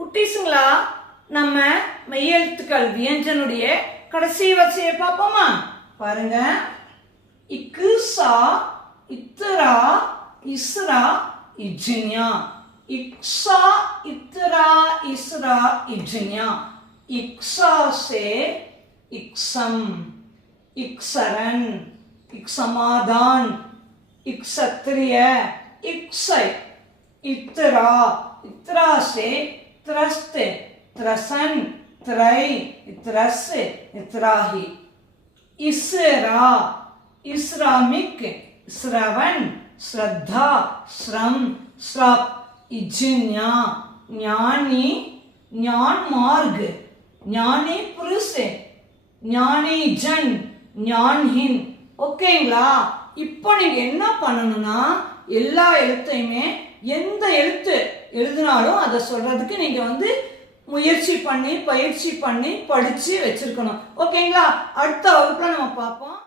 குட்டீஸுங்களா, நம்ம மெய்யெழுத்துக்கள் வியஞ்சனுடைய கடைசி வரிசையை பார்ப்போமா? பாருங்க. இக்கு சா இத்ரா இஸ்ரா இஜ்ஞா. இக்ஸா இத்ரா இஸ்ரா இஜ்ஞா. இக்ஸா से इक्सम, इक्सरन, इक्समादान, इक्सत्रिय, इक्सय. इतरा, इतरा से त्रस्त, त्रसन, त्रय, इतरस, इतराही. इसरा, इस्रामिक, श्रवण, श्रद्धा, श्रम, श्राप. इज्ञा, ज्ञानी, ज्ञान मार्ग, ज्ञानी पुरुष, ज्ञानी जन, ज्ञानहीन. ஓகேங்களா? இப்போ நீங்க என்ன பண்ணணும்னா எல்லா எழுத்தையுமே எந்த எழுத்து எழுதினாலும் அதை சொல்றதுக்கு நீங்க முயற்சி பண்ணி பயிற்சி பண்ணி படிச்சு வச்சிருக்கணும். ஓகேங்களா? அடுத்த வகுப்புல நம்ம பார்ப்போம்.